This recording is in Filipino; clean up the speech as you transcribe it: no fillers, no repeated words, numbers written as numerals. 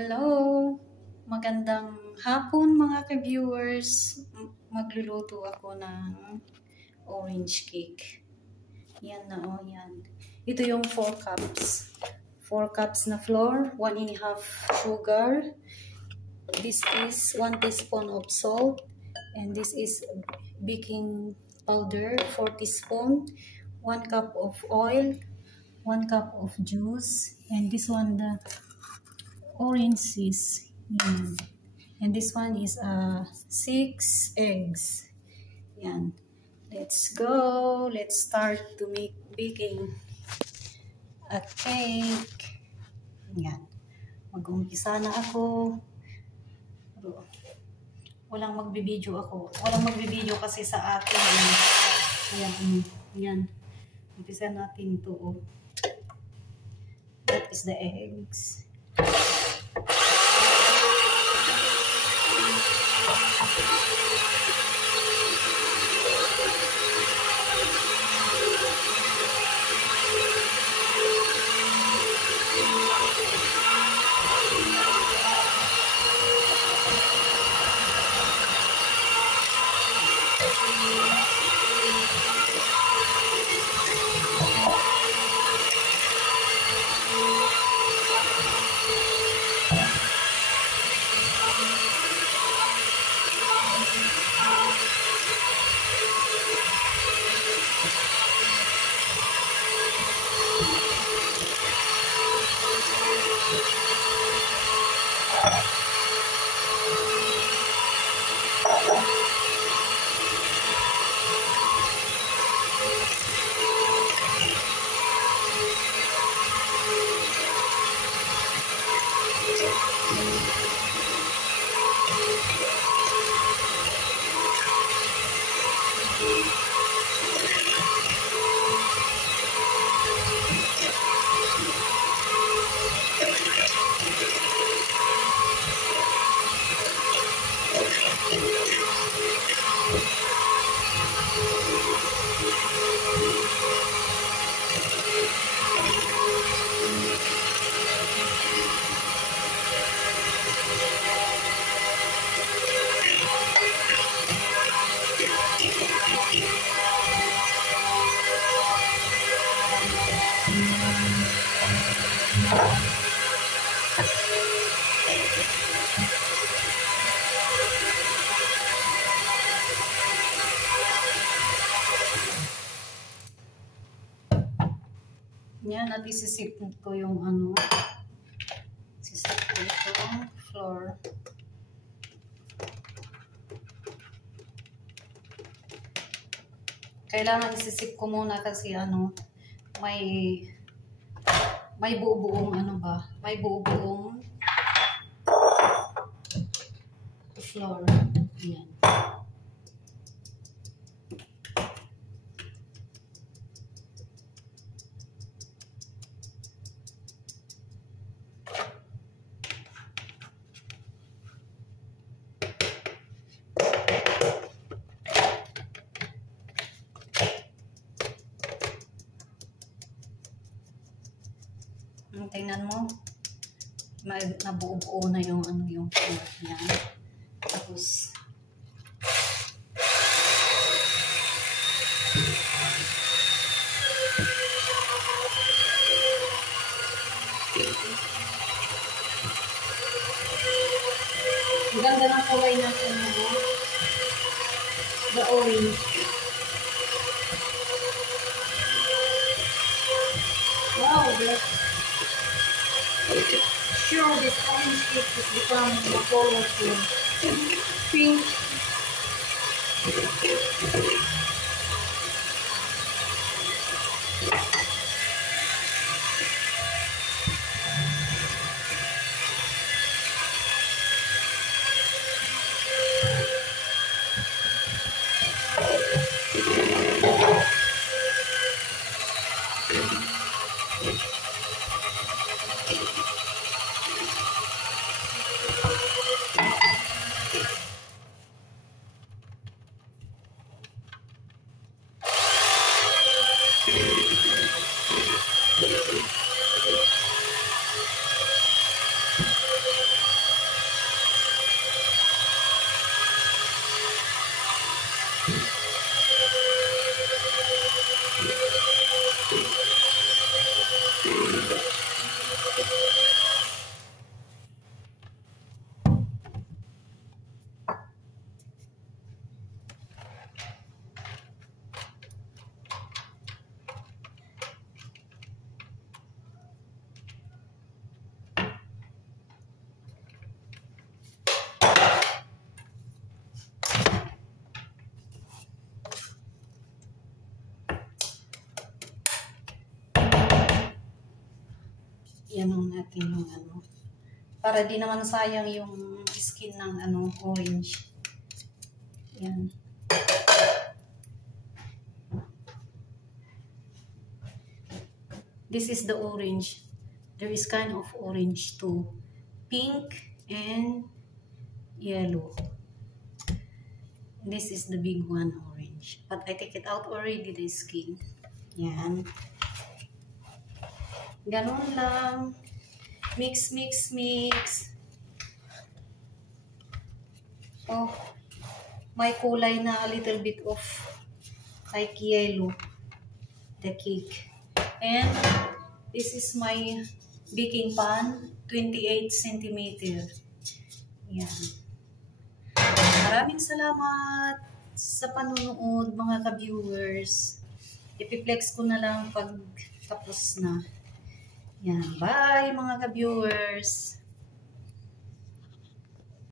Hello! Magandang hapon mga ka-viewers. Magluluto ako ng orange cake. Yan na yan. Ito yung 4 cups. 4 cups na flour, 1½ sugar. This is 1 teaspoon of salt. And this is baking powder, 4 teaspoon. 1 cup of oil, 1 cup of juice. And this one, the oranges. Yan. And this one is 6 eggs. Yan. Let's go. Let's start to make baking a cake. Yan. Mag-umpisa na ako. Walang magbibideo ako. Walang magbibideo kasi sa akin. Ayan. Yan. Umpisa natin to. That is the eggs. Yan, at isisip ko yung isisip ko itong flour. Kailangan isisip ko muna kasi may buo-buong may buo-buong flour. Yan. Tingnan mo, may nabuo-buo na yung flour niya. Tapos ang ganda ng kulay natin the orange. Wow, sure this orange cake is becoming a colorful pink. natin yung ano. Para di naman sayang yung skin ng ano, orange. Yan. This is the orange. There is kind of orange too. Pink and yellow. This is the big one, orange. But I take it out already, the skin. Yan. Ganun lang. Mix, mix, mix. So, may kulay na a little bit of like yellow. The cake. And this is my baking pan, 28 cm. Yan. Maraming salamat sa panonood mga ka-viewers. Ipiplex ko na lang pag tapos na. Yan. Bye mga ka-viewers.